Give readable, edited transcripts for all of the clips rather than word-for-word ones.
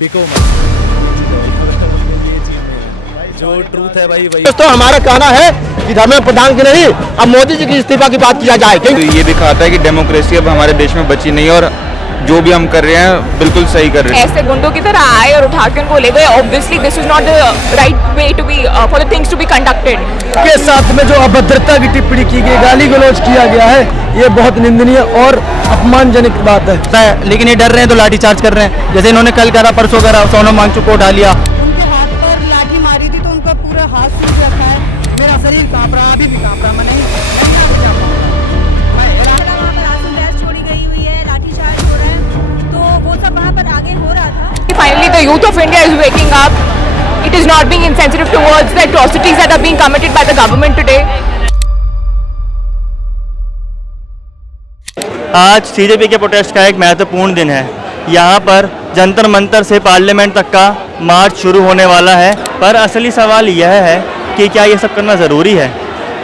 बिको जो ट्रूथ है भाई वही। दोस्तों हमारा कहना है कि धर्मेंद्र प्रधान की नहीं, अब मोदी जी की इस्तीफा की बात किया जाए। तो ये भी कहता है कि डेमोक्रेसी अब हमारे देश में बची नहीं और जो भी हम कर रहे हैं बिल्कुल सही कर रहे हैं। ऐसे गुंडों की तरह आए और उठा के उनको ले गए। Obviously this is not the right way to be for the things to be conducted. के साथ में जो अभद्रता की टिप्पणी की गई, गाली गलौज किया गया है, ये बहुत निंदनीय और अपमानजनक बात है। लेकिन ये डर रहे हैं तो लाठीचार्ज कर रहे हैं, जैसे इन्होंने कल करा, परसों करा, सोनम वांगचुक को उठा लिया। उनके हाथ पर लाठी मारी थी तो उनका पूरा हाथ सूज रखा है। मेरा शरीर कांप रहा, अभी भी कांप रहा। मैं नहीं जा पाऊंगा। छोड़ी गई हुई है, लाठीचार्ज हो रहा है, तो वो सब वहाँ पर आगे हो रहा था। Finally, the youth of India is waking up. It is not being insensitive towards the atrocities that are being committed by the government today. आज सीजेपी के प्रोटेस्ट का एक महत्वपूर्ण दिन है। यहाँ पर जंतर मंतर से पार्लियामेंट तक का मार्च शुरू होने वाला है, पर असली सवाल यह है कि क्या ये सब करना ज़रूरी है।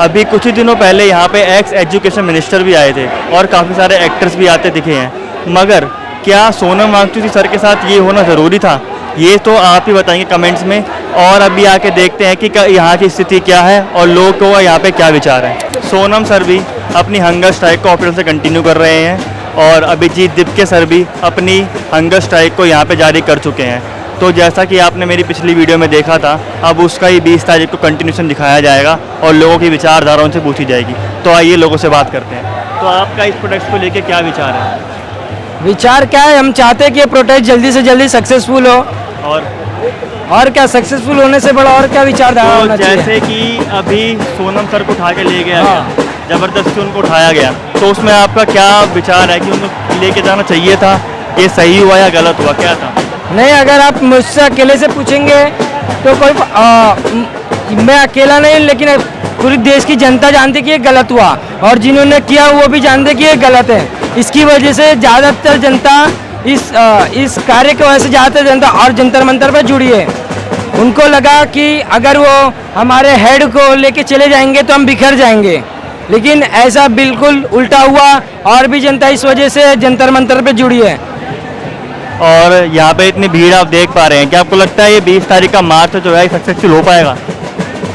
अभी कुछ ही दिनों पहले यहाँ पे एक्स एजुकेशन मिनिस्टर भी आए थे और काफ़ी सारे एक्टर्स भी आते दिखे हैं, मगर क्या सोनम वांगचुक सर के साथ ये होना ज़रूरी था? ये तो आप ही बताएंगे कमेंट्स में। और अभी आके देखते हैं कि यहाँ की स्थिति क्या है और लोगों को यहाँ पे क्या विचार है। सोनम सर भी अपनी हंगर स्ट्राइक को ऑपरेशन से कंटिन्यू कर रहे हैं और अभिजीत दिपके सर भी अपनी हंगर स्ट्राइक को यहाँ पे जारी कर चुके हैं। तो जैसा कि आपने मेरी पिछली वीडियो में देखा था, अब उसका ही 20 तारीख को कंटिन्यूशन दिखाया जाएगा और लोगों की विचारधारा उनसे पूछी जाएगी। तो आइए लोगों से बात करते हैं। तो आपका इस प्रोटेस्ट को लेकर क्या विचार है? विचार क्या है, हम चाहते हैं कि ये प्रोटेस्ट जल्दी से जल्दी सक्सेसफुल हो। और क्या, सक्सेसफुल होने से बड़ा और क्या विचारधारा तो होना चाहिए? जैसे कि अभी सोनम सर को उठा के ले गया गया, जबरदस्ती उनको उठाया गया, तो उसमें आपका क्या विचार है कि उनको लेके जाना चाहिए था? ये सही हुआ या गलत हुआ, क्या था? नहीं, अगर आप मुझसे अकेले से पूछेंगे तो कोई मैं अकेला नहीं, लेकिन पूरी देश की जनता जानती कि ये गलत हुआ और जिन्होंने किया वो भी जानते कि ये गलत है। इसकी वजह से ज़्यादातर जनता इस कार्य की वजह से ज़्यादातर जनता और जंतर मंतर पर जुड़ी है। उनको लगा कि अगर वो हमारे हेड को लेके चले जाएंगे तो हम बिखर जाएंगे, लेकिन ऐसा बिल्कुल उल्टा हुआ और भी जनता इस वजह से जंतर मंतर पर जुड़ी है। और यहाँ पे इतनी भीड़ आप देख पा रहे हैं, क्या आपको लगता है ये 20 तारीख का मार्च जो है सक्सेसफुल हो पाएगा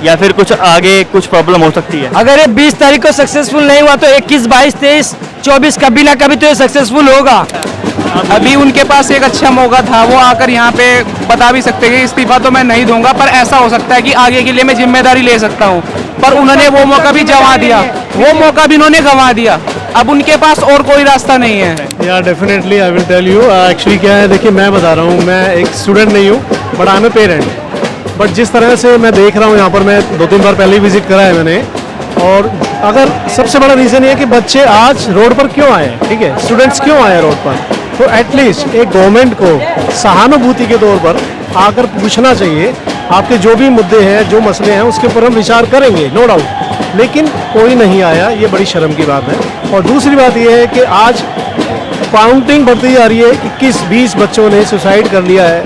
या फिर कुछ आगे कुछ प्रॉब्लम हो सकती है? अगर ये 20 तारीख को सक्सेसफुल नहीं हुआ तो 21, 22, 23, 24 कभी ना कभी तो ये सक्सेसफुल होगा। अभी उनके पास एक अच्छा मौका था, वो आकर यहाँ पे बता भी सकते हैं इस्तीफा तो मैं नहीं दूंगा, पर ऐसा हो सकता है कि आगे के लिए मैं जिम्मेदारी ले सकता हूँ, पर उन्होंने वो मौका भी गंवा दिया। वो मौका भी उन्होंने गंवा दिया। अब उनके पास और कोई रास्ता नहीं है। यार definitely I will tell you. Actually क्या है, देखिए मैं बता रहा हूँ, मैं एक स्टूडेंट नहीं हूँ but I am a parent. But जिस तरह से मैं देख रहा हूँ यहाँ पर, मैं 2-3 बार पहले ही विजिट करा है मैंने, और अगर सबसे बड़ा रीज़न ये है कि बच्चे आज रोड पर क्यों आए, ठीक है, स्टूडेंट्स क्यों आए रोड पर, तो एटलीस्ट एक गवर्नमेंट को सहानुभूति के तौर पर आकर पूछना चाहिए। आपके जो भी मुद्दे हैं, जो मसले हैं, उसके ऊपर हम विचार करेंगे, नो डाउट, लेकिन कोई नहीं आया, ये बड़ी शर्म की बात है। और दूसरी बात ये है कि आज काउंटिंग बढ़ती जा रही है, 21-20 बच्चों ने सुसाइड कर लिया है।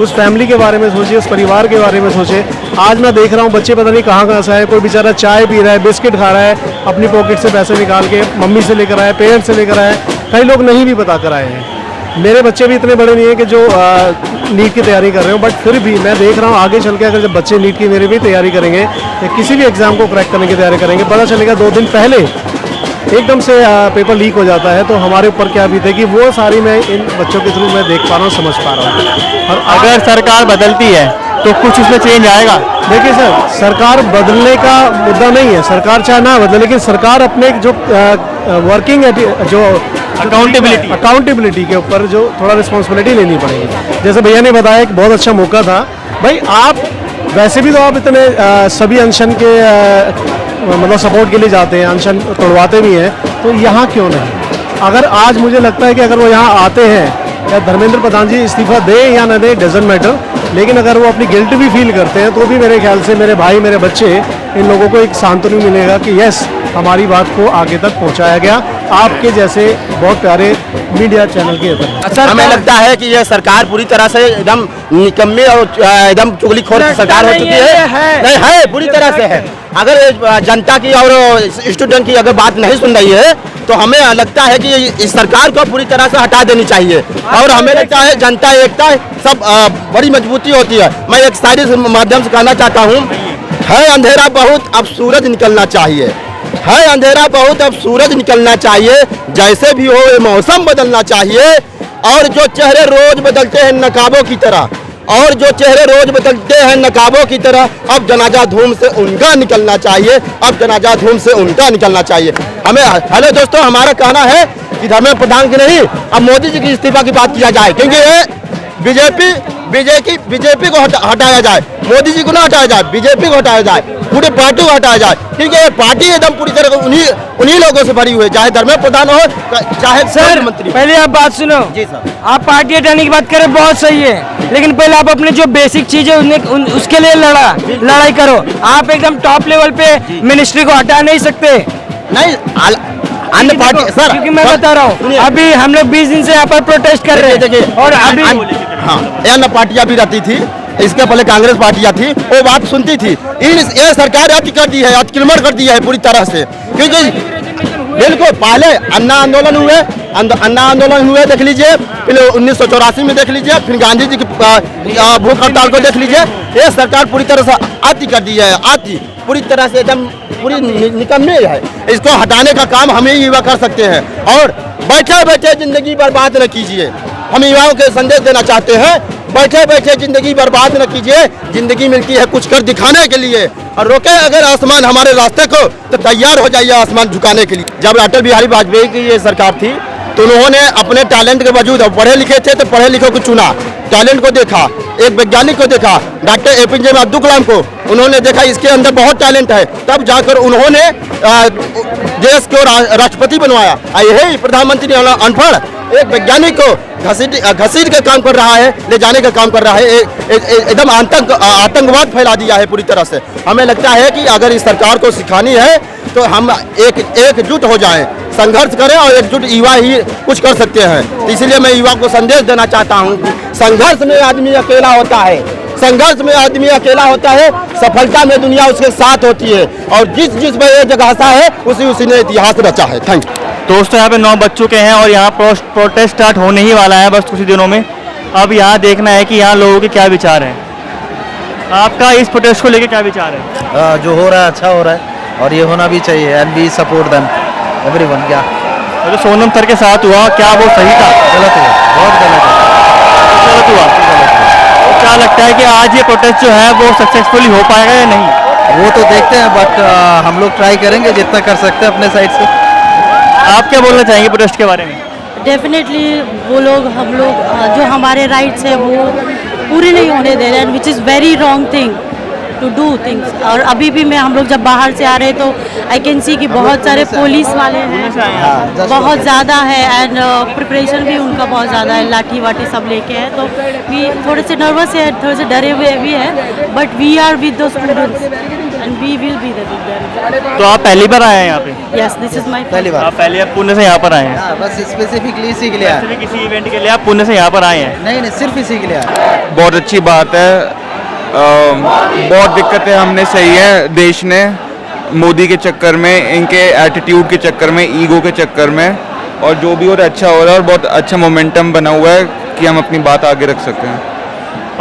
उस फैमिली के बारे में सोचिए, उस परिवार के बारे में सोचिए। आज मैं देख रहा हूँ बच्चे पता नहीं कहाँ से आए, कोई बेचारा चाय पी रहा है, बिस्किट खा रहा है, अपनी पॉकेट से पैसे निकाल के मम्मी से लेकर आए, पेरेंट्स से लेकर आए, कई लोग नहीं भी बता कर आए हैं। मेरे बच्चे भी इतने बड़े नहीं हैं कि जो नीट की तैयारी कर रहे हो, बट फिर भी मैं देख रहा हूँ आगे चल के अगर जब बच्चे नीट की मेरी भी तैयारी करेंगे या किसी भी एग्ज़ाम को क्रैक करने की तैयारी करेंगे, पता चलेगा 2 दिन पहले एकदम से पेपर लीक हो जाता है, तो हमारे ऊपर क्या बीतेगी वो सारी मैं इन बच्चों के थ्रू मैं देख पा रहा हूँ, समझ पा रहा हूँ। और अगर सरकार बदलती है तो कुछ उसमें चेंज आएगा? देखिए सर, सरकार बदलने का मुद्दा नहीं है, सरकार चाहे ना बदले, लेकिन सरकार अपने जो वर्किंग जो अकाउंटेबिलिटी के ऊपर जो थोड़ा रिस्पॉन्सिबिलिटी लेनी पड़ेगी। जैसे भैया ने बताया एक बहुत अच्छा मौका था भाई, आप वैसे भी तो आप इतने सभी अनशन के मतलब सपोर्ट के लिए जाते हैं, अनशन तोड़वाते भी हैं, तो यहाँ क्यों नहीं? अगर आज मुझे लगता है कि अगर वो यहाँ आते हैं, या धर्मेंद्र प्रधान जी इस्तीफा दें या ना दें डजेंट मैटर, लेकिन अगर वो अपनी गिल्ट भी फील करते हैं तो भी मेरे ख्याल से मेरे भाई, मेरे बच्चे, इन लोगों को एक सांत्वना मिलेगा कि यस, हमारी बात को आगे तक पहुँचाया गया। आपके जैसे बहुत प्यारे मीडिया चैनल के ऊपर। हमें लगता है कि यह सरकार पूरी तरह से एकदम निकम्मी और एकदम चुगलीखोर सरकार हो चुकी है। नहीं है, पूरी तरह से है। अगर जनता की और स्टूडेंट की अगर बात नहीं सुन रही है तो हमें लगता है कि इस सरकार को पूरी तरह से हटा देनी चाहिए। और हमें लगता है जनता एकता सब बड़ी मजबूती होती है। मैं एक शायरी के माध्यम से कहना चाहता हूँ, है अंधेरा बहुत अब सूरज निकलना चाहिए, है अंधेरा बहुत अब सूरज निकलना चाहिए, जैसे भी हो ये मौसम बदलना चाहिए। और जो चेहरे रोज बदलते हैं नकाबों की तरह, और जो चेहरे रोज बदलते हैं नकाबों की तरह, अब जनाजा धूम से उनका निकलना चाहिए, अब जनाजा धूम से उनका निकलना चाहिए। हमें हेलो दोस्तों, हमारा कहना है कि धर्मेंद्र प्रधान की नहीं, अब मोदी जी की इस्तीफा की बात किया जाए, क्योंकि ये बीजेपी को हटाया जाए, मोदी जी को ना हटाया जाए, बीजेपी को हटाया जाए, पूरे पार्टी को हटाया जाए, क्योंकि ये पार्टी एकदम पूरी तरह उन्हीं लोगों से भरी हुई है, चाहे धर्मेंद्र प्रधान हो चाहे सर मंत्री। पहले आप बात सुनो जी सर, आप पार्टी हटाने की बात करें बहुत सही है, लेकिन पहले आप अपने जो बेसिक चीज है उसके लिए लड़ाई करो। आप एकदम टॉप लेवल पे मिनिस्ट्री को हटा नहीं सकते। नहीं अन्य पार्टी सर, क्योंकि मैं बता रहा हूँ अभी हम लोग 20 दिन से यहाँ पर प्रोटेस्ट कर रहे हैं, देखिए और अभी हाँ अन्य पार्टियां भी रहती थी, इसके पहले कांग्रेस पार्टियां थी, वो बात सुनती थी। ये सरकार अति कर दी है, अतिक्रमण कर दी है पूरी तरह से, क्योंकि बिल्कुल पहले अन्ना आंदोलन हुए देख लीजिए, फिर 1984 में देख लीजिए, फिर गांधी जी की भूख हड़ताल को देख लीजिए। ये सरकार पूरी तरह से अति कर दी है, अति पूरी तरह से एकदम पूरी निकम्मी है। इसको हटाने का काम हम ही युवा कर सकते हैं, और बैठे बैठे जिंदगी बर्बाद न कीजिए। हम युवाओं के संदेश देना चाहते हैं, बैठे बैठे जिंदगी बर्बाद न कीजिए, जिंदगी मिलती है कुछ कर दिखाने के लिए, और रोके अगर आसमान हमारे रास्ते को तो तैयार हो जाइए आसमान झुकाने के लिए। जब अटल बिहारी वाजपेयी की ये सरकार थी तो उन्होंने अपने टैलेंट के वजूद, पढ़े लिखे थे तो पढ़े लिखे को चुना, टैलेंट को देखा, एक वैज्ञानिक को देखा, डॉक्टर एपीजे अब्दुल कलाम को उन्होंने देखा इसके अंदर बहुत टैलेंट है, तब जाकर उन्होंने देश को राष्ट्रपति बनवाया। यही प्रधानमंत्री अनपढ़ एक वैज्ञानिक को घसीट के काम कर रहा है, ले जाने का काम कर रहा है, एकदम आतंकवाद फैला दिया है पूरी तरह से। हमें लगता है कि अगर इस सरकार को सिखानी है तो हम एकजुट हो जाएं, संघर्ष करें, और एकजुट युवा ही कुछ कर सकते हैं। तो इसलिए मैं युवा को संदेश देना चाहता हूं कि संघर्ष में आदमी अकेला होता है, संघर्ष में आदमी अकेला होता है, सफलता में दुनिया उसके साथ होती है, और जिस में ये जगह है उसी ने इतिहास रचा है। थैंक यू दोस्तों, यहाँ पे 9 बज चुके हैं और यहाँ प्रोटेस्ट स्टार्ट होने ही वाला है बस कुछ ही दिनों में। अब यहाँ देखना है कि यहाँ लोगों के क्या विचार हैं। आपका इस प्रोटेस्ट को लेके क्या विचार है? जो हो रहा है अच्छा हो रहा है, और ये होना भी चाहिए, and we support them everyone. क्या तो सोनम सर के साथ हुआ, क्या वो सही था? गलत है, बहुत गलत है, गलत हुआ। तो क्या लगता है कि आज ये प्रोटेस्ट जो है वो सक्सेसफुली हो पाएगा या नहीं? वो तो देखते हैं, बट हम लोग ट्राई करेंगे जितना कर सकते हैं अपने साइड से। आप क्या बोलना चाहेंगे प्रोटेस्ट के बारे में? डेफिनेटली वो लोग हम लोग जो हमारे राइट्स है वो पूरे नहीं होने दे रहे हैं, which is very wrong thing to do things. और अभी भी हम लोग जब बाहर से आ रहे हैं तो आई कैन सी कि बहुत सारे पुलिस वाले हैं, बहुत ज़्यादा है, एंड प्रिपरेशन भी उनका बहुत ज़्यादा है, लाठी वाठी सब लेके है, तो वी थोड़े से नर्वस है, थोड़े से डरे हुए भी है, but we are with the students and we will be with them. तो आप पहली बार आए हैं यहाँ पे? यस, दिस इज माय पहली बार। आप पहले पुणे से यहाँ पर आए हैं? बस स्पेसिफिकली इसी के लिए आए। सिर्फ किसी इवेंट के लिए आप पुणे से यहाँ पर आए हैं? नहीं, सिर्फ इसी के लिए आए। बहुत अच्छी बात है। बहुत दिक्कतें हमने सही है देश ने, मोदी के चक्कर में, इनके एटीट्यूड के चक्कर में, ईगो के चक्कर में, और जो भी और अच्छा हो रहा है, और बहुत अच्छा मोमेंटम बना हुआ है कि हम अपनी बात आगे रख सकते हैं।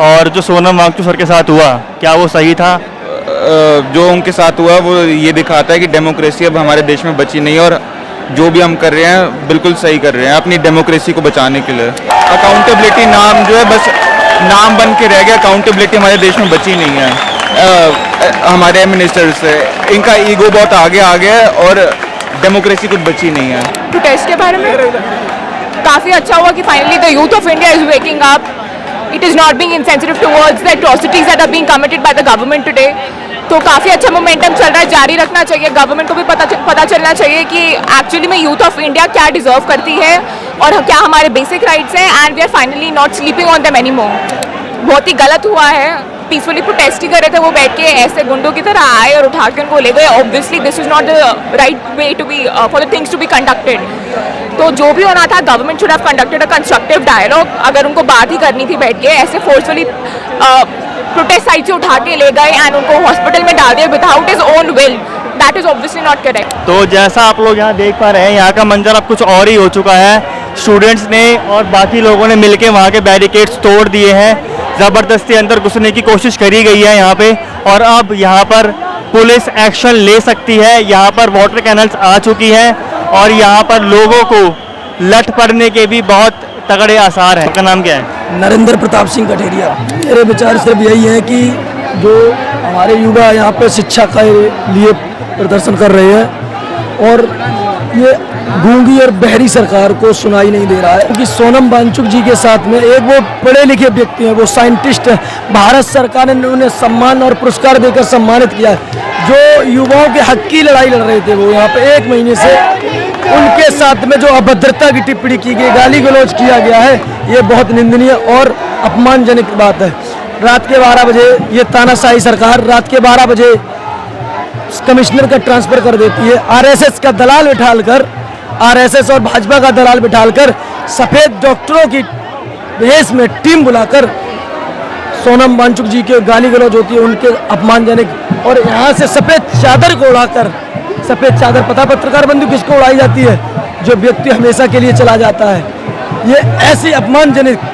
और जो सोनम वांगचुक सर के साथ हुआ, क्या वो सही था? जो उनके साथ हुआ वो ये दिखाता है कि डेमोक्रेसी अब हमारे देश में बची नहीं, और जो भी हम कर रहे हैं बिल्कुल सही कर रहे हैं अपनी डेमोक्रेसी को बचाने के लिए। अकाउंटेबिलिटी नाम जो है बस नाम बन के रह गया, अकाउंटेबिलिटी हमारे देश में बची नहीं है। हमारे मिनिस्टर से इनका ईगो बहुत आगे आ गया है, और डेमोक्रेसी कुछ बची नहीं है। प्रोटेस्ट के बारे में काफ़ी अच्छा हुआ कि finally the youth of India is waking up. It is not being insensitive towards the atrocities that are being committed by the government today. तो काफ़ी अच्छा मोमेंटम चल रहा है, जारी रखना चाहिए। गवर्नमेंट को भी पता चलना चाहिए कि एक्चुअली में यूथ ऑफ इंडिया क्या डिजर्व करती है और क्या हमारे बेसिक राइट्स हैं, and we are finally not sleeping on them any more. बहुत ही गलत हुआ है पीसफुली प्रोटेस्ट ही कर रहे थे, वो बैठ के ऐसे गुंडों की तरह आए और उठा के उनको ले गए। Obviously this is not the right way to be for the things to be conducted. तो जो भी होना था, government should have conducted a constructive dialogue. अगर उनको बात ही करनी थी बैठ के, ऐसे फोर्सफुली प्रोटेस्ट साइट से उठा के ले गए एंड उनको हॉस्पिटल में डाल दिया without his own will, that is obviously not correct. तो जैसा आप लोग यहाँ देख पा रहे हैं, यहाँ का मंजर अब कुछ और ही हो चुका है। स्टूडेंट्स ने और बाकी लोगों ने मिलके वहाँ के बैरिकेड्स तोड़ दिए हैं, ज़बरदस्ती अंदर घुसने की कोशिश करी गई है यहाँ पे, और अब यहाँ पर पुलिस एक्शन ले सकती है। यहाँ पर वाटर कैनल्स आ चुकी हैं और यहाँ पर लोगों को लट पड़ने के भी बहुत तगड़े आसार हैं। आपका नाम क्या है? नरेंद्र प्रताप सिंह कठेरिया। मेरे विचार सिर्फ यही है कि जो हमारे युवा यहाँ पे शिक्षा के लिए प्रदर्शन कर रहे हैं और ये गूंगी और बहरी सरकार को सुनाई नहीं दे रहा है, क्योंकि सोनम वांगचुक जी के साथ में एक वो पढ़े लिखे व्यक्ति हैं, वो साइंटिस्ट हैं। भारत सरकार ने उन्हें सम्मान और पुरस्कार देकर सम्मानित किया है। जो युवाओं के हक की लड़ाई लड़ रहे थे, वो यहाँ पे 1 महीने से उनके साथ में जो अभद्रता की टिप्पणी की गई, गाली गलौज किया गया है, ये बहुत निंदनीय और अपमानजनक बात है। रात के 12 बजे ये तानाशाही सरकार रात के 12 बजे कमिश्नर का ट्रांसफर कर देती है। आरएसएस का दलाल बिठालकर, आरएसएस और भाजपा का दलाल बिठालकर, सफेद डॉक्टरों की भेष में टीम बुलाकर सोनम वांगचुक जी के गाली गलौज होती है, उनके अपमानजनक, और यहाँ से सफेद चादर को उड़ाकर, सफेद चादर पता पत्रकार बंदी किसको उड़ाई जाती है? जो व्यक्ति हमेशा के लिए चला जाता है। ये ऐसी अपमानजनक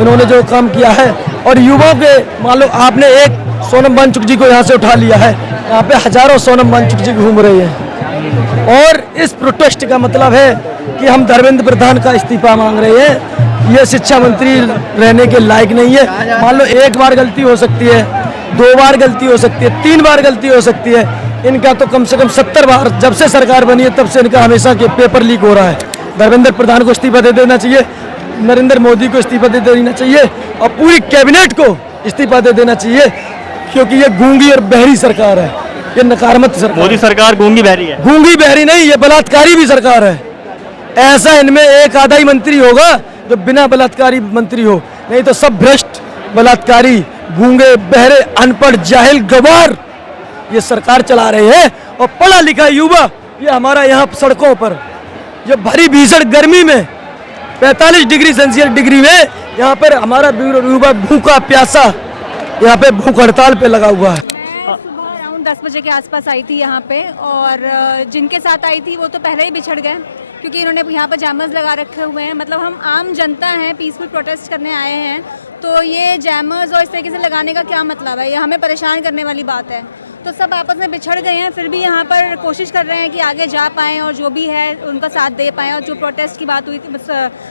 इन्होंने जो काम किया है, और युवाओं के मान लो आपने एक सोनम वांगचुक जी को यहाँ से उठा लिया है, यहाँ पे हजारों सोनम वांगचुक जी घूम रहे हैं, और इस प्रोटेस्ट का मतलब है कि हम धर्मेंद्र प्रधान का इस्तीफा मांग रहे हैं। ये शिक्षा मंत्री रहने के लायक नहीं है। मान लो 1 बार गलती हो सकती है, 2 बार गलती हो सकती है, 3 बार गलती हो सकती है, इनका तो कम से कम 70 बार जब से सरकार बनी है तब से इनका हमेशा के पेपर लीक हो रहा है। धर्मेंद्र प्रधान को इस्तीफा दे देना चाहिए, नरेंद्र मोदी को इस्तीफा दे देना चाहिए, और पूरी कैबिनेट को इस्तीफा दे देना चाहिए, क्योंकि ये गूंगी और बहरी सरकार है, ये नकारात्मक सरकार। मोदी सरकार गूंगी बहरी है? गूंगी बहरी नहीं, ये बलात्कारी भी सरकार है। ऐसा इनमें एक आधा ही मंत्री होगा जो बिना बलात्कारी मंत्री हो, नहीं तो सब भ्रष्ट, बलात्कारी, गूंगे, बहरे, अनपढ़, जाहिल, गवार ये सरकार चला रहे हैं। और पढ़ा लिखा युवा ये हमारा यहाँ सड़कों पर जो भरी भीषण गर्मी में 45 डिग्री सेल्सियस डिग्री में यहाँ पर हमारा युवा भूखा प्यासा यहाँ पे भूख हड़ताल पे लगा हुआ है। 10 बजे के आसपास आई थी यहाँ पे, और जिनके साथ आई थी वो तो पहले ही बिछड़ गए, क्योंकि इन्होंने यहाँ पर जैमर्स लगा रखे हुए हैं। मतलब हम आम जनता हैं, पीसफुल प्रोटेस्ट करने आए हैं, तो ये जैमर्स और इस तरीके से लगाने का क्या मतलब है? ये हमें परेशान करने वाली बात है। तो सब आपस में बिछड़ गए हैं, फिर भी यहाँ पर कोशिश कर रहे हैं कि आगे जा पाएँ और जो भी है उनका साथ दे पाएँ, और जो प्रोटेस्ट की बात हुई थी,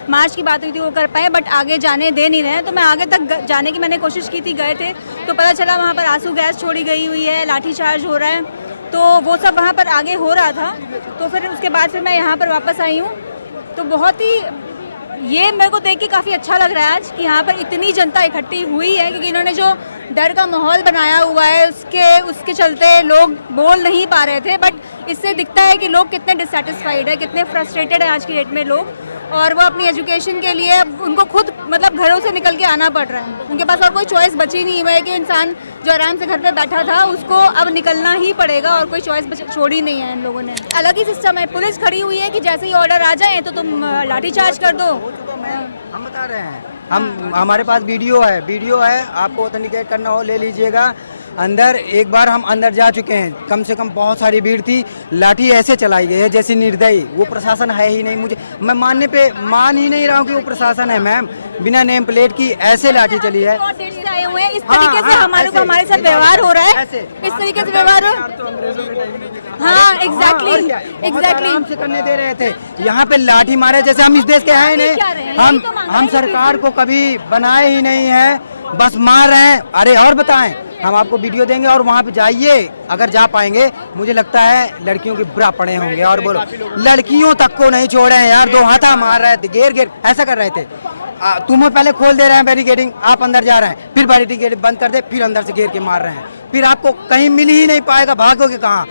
मार्च की बात हुई थी, वो कर पाएँ, बट आगे जाने दे नहीं रहे हैं। तो मैं आगे तक जाने की मैंने कोशिश की थी, गए थे तो पता चला वहाँ पर आंसू गैस छोड़ी गई हुई है, लाठीचार्ज हो रहा है, तो वो सब वहाँ पर आगे हो रहा था। तो फिर उसके बाद फिर मैं यहाँ पर वापस आई हूँ। तो बहुत ही ये मेरे को देख के काफ़ी अच्छा लग रहा है आज कि यहाँ पर इतनी जनता इकट्ठी हुई है, क्योंकि इन्होंने जो डर का माहौल बनाया हुआ है उसके चलते लोग बोल नहीं पा रहे थे। बट इससे दिखता है कि लोग कितने डिससेटिस्फाइड है, कितने फ्रस्ट्रेटेड है आज की डेट में लोग, और वो अपनी एजुकेशन के लिए उनको खुद मतलब घरों से निकल के आना पड़ रहा है। उनके पास और कोई चॉइस बची नहीं हुई है कि इंसान जो आराम से घर पे बैठा था उसको अब निकलना ही पड़ेगा, और कोई चॉइस छोड़ी नहीं है इन लोगों ने। अलग ही सिस्टम है, पुलिस खड़ी हुई है कि जैसे ही ऑर्डर आ जाए तो तुम लाठीचार्ज कर दो। हम बता रहे हैं, हमारे पास वीडियो है, आपको ऑथेंटिकेट करना हो ले लीजिएगा। अंदर एक बार हम अंदर जा चुके हैं, कम से कम बहुत सारी भीड़ थी, लाठी ऐसे चलाई गई है जैसे निर्दयी। वो प्रशासन है ही नहीं, मुझे मैं मान ही नहीं रहा हूँ कि वो प्रशासन है। मैम बिना नेम प्लेट की ऐसे लाठी चली है। आए हुए हैं इस तरीके से हमारे साथ व्यवहार हो रहा है, इस तरीके से व्यवहार हो। हाँ एग्जैक्टली हमसे करने दे रहे थे, यहाँ पे लाठी मारे जैसे हम इस देश के हैं नहीं। हम सरकार को कभी बनाए ही नहीं है, बस मार रहे हैं। अरे और बताएं, हम आपको वीडियो देंगे और वहाँ पे जाइए, अगर जा पाएंगे। मुझे लगता है लड़कियों के बुरा पड़े होंगे, और बोलो लड़कियों तक को नहीं छोड़े हैं यार, 2 हाथा मार रहे थे, घेर ऐसा कर रहे थे। तुम्हें पहले खोल दे रहे हैं बैरिकेडिंग, आप अंदर जा रहे हैं, फिर बैरिकेड बंद कर दे, फिर अंदर से घेर के मार रहे हैं, फिर आपको कहीं मिल ही नहीं पाएगा, भागोगे कहाँ?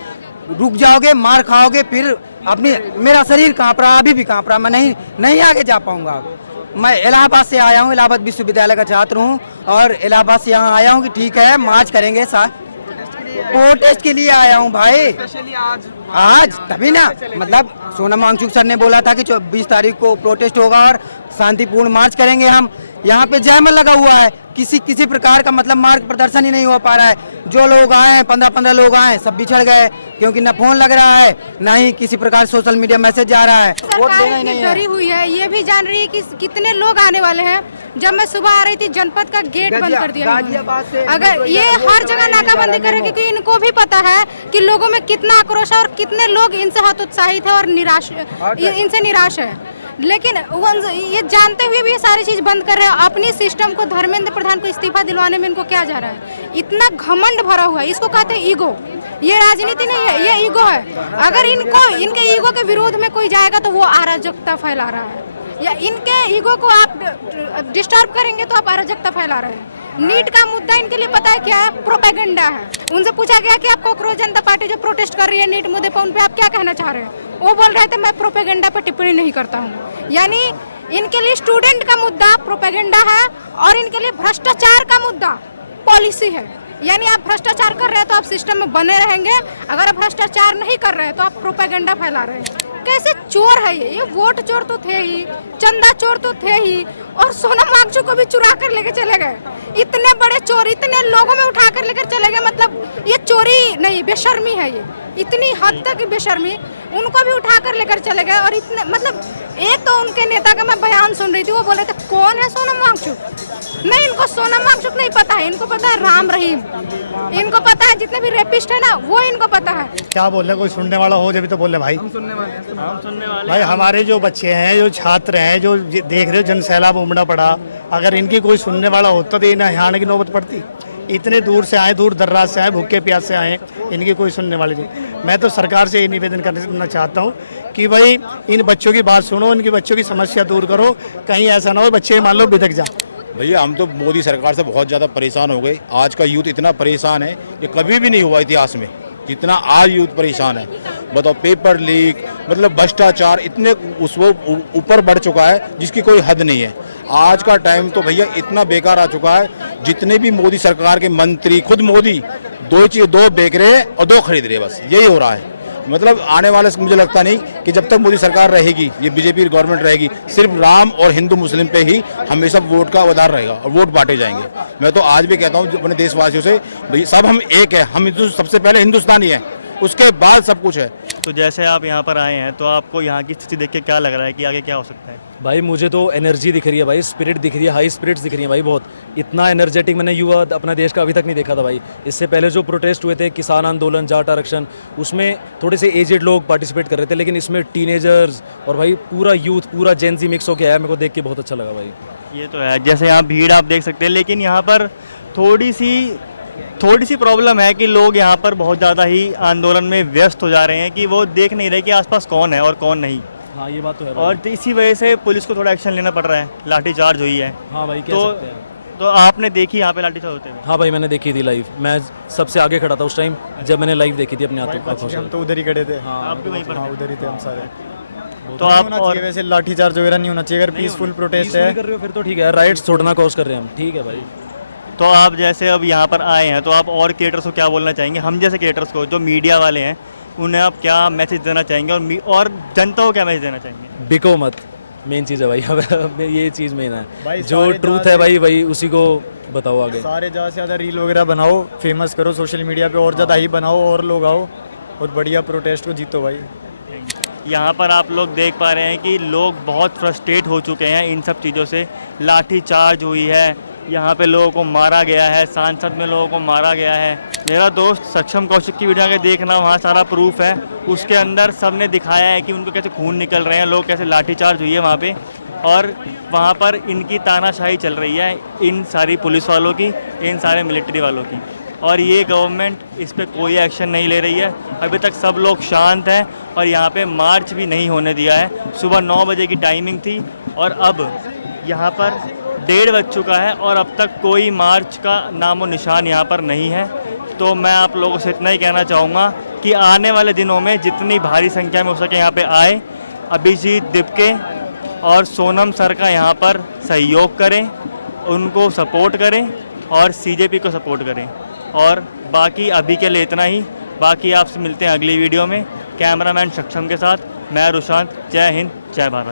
रुक जाओगे, मार खाओगे, फिर अपनी मेरा शरीर काँप रहा, अभी भी काँप रहा, मैं नहीं आगे जा पाऊंगा। मैं इलाहाबाद से आया हूँ, इलाहाबाद विश्वविद्यालय का छात्र हूँ और इलाहाबाद से यहाँ आया हूँ कि ठीक है मार्च करेंगे प्रोटेस्ट के लिए आया हूँ भाई। आज तभी ना, मतलब सोनम वांगचुक सर ने बोला था कि 20 तारीख को प्रोटेस्ट होगा और शांतिपूर्ण मार्च करेंगे हम। यहाँ पे जयमल लगा हुआ है, किसी प्रकार का मतलब मार्ग प्रदर्शन ही नहीं हो पा रहा है। जो लोग आए हैं 15-15 लोग आए सब बिछड़ गए, क्योंकि ना फोन लग रहा है ना ही किसी प्रकार सोशल मीडिया मैसेज जा रहा है। वोट देना ही नहीं डरी हुई है, ये भी जान रही है कि कितने लोग आने वाले हैं। जब मैं सुबह आ रही थी जनपद का गेट बंद कर दिया। अगर ये हर जगह नाकाबंदी करेंगे, क्योंकि इनको भी पता है कि लोगों में कितना आक्रोश है और कितने लोग इनसे हतोत्साहित है और इनसे निराश है। लेकिन ये जानते हुए भी ये सारी चीज बंद कर रहे हैं। अपनी सिस्टम को धर्मेंद्र प्रधान को इस्तीफा दिलवाने में इनको क्या जा रहा है? इतना घमंड भरा हुआ है, इसको कहते हैं ईगो। ये राजनीति नहीं है, ये ईगो है। अगर इनके ईगो के विरोध में कोई जाएगा तो वो अराजकता फैला रहा है, या इनके ईगो को आप डिस्टर्ब करेंगे तो आप अराजकता फैला रहे हैं। नीट का मुद्दा इनके लिए पता है क्या है? प्रोपेगेंडा है। उनसे पूछा गया कि आप कांग्रेस जनता पार्टी जो प्रोटेस्ट कर रही है नीट मुद्दे पर, उन पे आप क्या कहना चाह रहे हैं? वो बोल रहे थे मैं प्रोपेगेंडा पर टिप्पणी नहीं करता हूँ। यानी इनके लिए स्टूडेंट का मुद्दा प्रोपेगेंडा है और इनके लिए भ्रष्टाचार का मुद्दा पॉलिसी है। यानी आप भ्रष्टाचार कर रहे हैं तो आप सिस्टम में बने रहेंगे, अगर आप भ्रष्टाचार नहीं कर रहे हैं तो आप प्रोपेगेंडा फैला रहे हैं। कैसे चोर है ये वोट चोर तो थे ही, चंदा चोर तो थे ही, और सोनम वांगचुक को भी चुरा कर लेके चले गए। इतने बड़े चोर इतने लोगों में उठा कर लेकर चले गए, मतलब ये चोरी नहीं बेशर्मी है। ये इतनी हद तक बेशर्मी, उनको भी उठा कर लेकर चले गए। और इतने मतलब एक तो उनके नेता का मैं बयान सुन रही थी, वो बोले थे कौन है सोनम वांगचुक? नहीं, इनको सोनम वांगचुक नहीं पता है, इनको पता है राम रहीम, इनको पता है जितने भी रेपिस्ट है ना वो इनको पता है। क्या बोल रहे, कोई सुनने वाला हो जब तो बोल रहे भाई। हम सुनने वाले भाई, हमारे जो बच्चे हैं, जो छात्र हैं, जो देख रहे हो जन सैलाब उमड़ा पड़ा, अगर इनकी कोई सुनने वाला होता तो इन्हें यहाँ आने की नौबत पड़ती। इतने दूर से आए, दूर दर्राज से आए, भूखे प्यास से आए, इनकी कोई सुनने वाली नहीं। मैं तो सरकार से ये निवेदन करना चाहता हूँ कि भाई इन बच्चों की बात सुनो, इनकी बच्चों की समस्या दूर करो, कहीं ऐसा ना हो बच्चे मान लो बिदक जाए। भैया हम तो मोदी सरकार से बहुत ज़्यादा परेशान हो गए। आज का यूथ इतना परेशान है, ये कभी भी नहीं हुआ इतिहास में जितना आज यूथ परेशान है। बताओ, पेपर लीक, मतलब भ्रष्टाचार इतने उस वो ऊपर बढ़ चुका है जिसकी कोई हद नहीं है। आज का टाइम तो भैया इतना बेकार आ चुका है, जितने भी मोदी सरकार के मंत्री, खुद मोदी दो बेच रहे और 2 खरीद रहे, बस यही हो रहा है। मतलब आने वाले मुझे लगता नहीं कि जब तक मोदी सरकार रहेगी, ये बीजेपी गवर्नमेंट रहेगी, सिर्फ राम और हिंदू मुस्लिम पे ही हमेशा वोट का आधार रहेगा और वोट बांटे जाएंगे। मैं तो आज भी कहता हूँ अपने देशवासियों से, भाई सब हम एक है, हम सबसे पहले हिंदुस्तानी है, उसके बाद सब कुछ है। तो जैसे आप यहाँ पर आए हैं तो आपको यहाँ की स्थिति देख के क्या लग रहा है कि आगे क्या हो सकता है? भाई मुझे तो एनर्जी दिख रही है भाई, स्पिरिट दिख रही है, हाई स्पिरिट्स दिख रही है भाई। बहुत इतना एनर्जेटिक मैंने युवा अपना देश का अभी तक नहीं देखा था भाई। इससे पहले जो प्रोटेस्ट हुए थे, किसान आंदोलन, जाट आरक्षण, उसमें थोड़े से एजेड लोग पार्टिसिपेट कर रहे थे, लेकिन इसमें टीनेजर्स और भाई पूरा यूथ, पूरा जेनजी मिक्स होकर आया। मेरे को देख के बहुत अच्छा लगा भाई। ये तो है, जैसे यहाँ भीड़ आप देख सकते हैं, लेकिन यहाँ पर थोड़ी सी प्रॉब्लम है कि लोग यहाँ पर बहुत ज़्यादा ही आंदोलन में व्यस्त हो जा रहे हैं कि वो देख नहीं रहे कि आसपास कौन है और कौन नहीं। हाँ ये बात तो है। और इसी वजह से पुलिस को थोड़ा एक्शन लेना पड़ रहा है, लाठीचार्ज हुई है। हाँ भाई, कह सकते हैं। तो आपने देखी यहाँ पे लाठीचार्ज होते हुए? हाँ भाई मैंने देखी थी लाइव, मैं सबसे आगे खड़ा था उस टाइम जब मैंने लाइव देखी थी अपने आंखों से। हम तो उधर ही खड़े थे। हाँ, आप भी वहीं पर? हाँ उधर ही थे हम सारे। तो आप और वैसे लाठीचार्ज वगैरह नहीं होना चाहिए, अगर पीसफुल प्रोटेस्ट है कर रहे हो फिर तो ठीक है, राइट्स छोड़ना कॉज कर रहे हैं हम, ठीक है भाई। तो आप जैसे अब यहाँ पर आए हैं तो आप और क्रिएटर्स को क्या बोलना चाहेंगे? हम जैसे क्रिएटर्स को, जो मीडिया वाले हैं, उन्हें आप क्या मैसेज देना चाहेंगे और जनता को क्या मैसेज देना चाहेंगे? बिको मत, मेन चीज़ है भाई। अब ये चीज़ मेन है भाई, जो ट्रूथ है भाई वही उसी को बताओ आगे। सारे ज़्यादा से ज़्यादा रील वगैरह बनाओ, फेमस करो सोशल मीडिया पे, और ज़्यादा ही बनाओ और लोग आओ और बढ़िया प्रोटेस्ट को जीतो भाई। यहाँ पर आप लोग देख पा रहे हैं कि लोग बहुत फ्रस्ट्रेट हो चुके हैं इन सब चीज़ों से। लाठीचार्ज हुई है, यहाँ पे लोगों को मारा गया है, सांसद में लोगों को मारा गया है। मेरा दोस्त सक्षम कौशिक की वीडियो आगे देखना, वहाँ सारा प्रूफ है। उसके अंदर सबने दिखाया है कि उनको कैसे खून निकल रहे हैं, लोग कैसे लाठीचार्ज हुई है वहाँ पे, और वहाँ पर इनकी तानाशाही चल रही है, इन सारी पुलिस वालों की, इन सारे मिलिट्री वालों की। और ये गवर्नमेंट इस पर कोई एक्शन नहीं ले रही है। अभी तक सब लोग शांत हैं और यहाँ पे मार्च भी नहीं होने दिया है। सुबह 9 बजे की टाइमिंग थी और अब यहाँ पर 1:30 बज चुका है और अब तक कोई मार्च का नामो निशान यहाँ पर नहीं है। तो मैं आप लोगों से इतना ही कहना चाहूँगा कि आने वाले दिनों में जितनी भारी संख्या में हो सके यहाँ पे आए। अभिजीत दिपके, और सोनम सर का यहाँ पर सहयोग करें, उनको सपोर्ट करें और CJP को सपोर्ट करें। और बाकी अभी के लिए इतना ही, बाकी आपसे मिलते हैं अगली वीडियो में। कैमरामैन सक्षम के साथ मैं रुशांत। जय हिंद, जय भारत।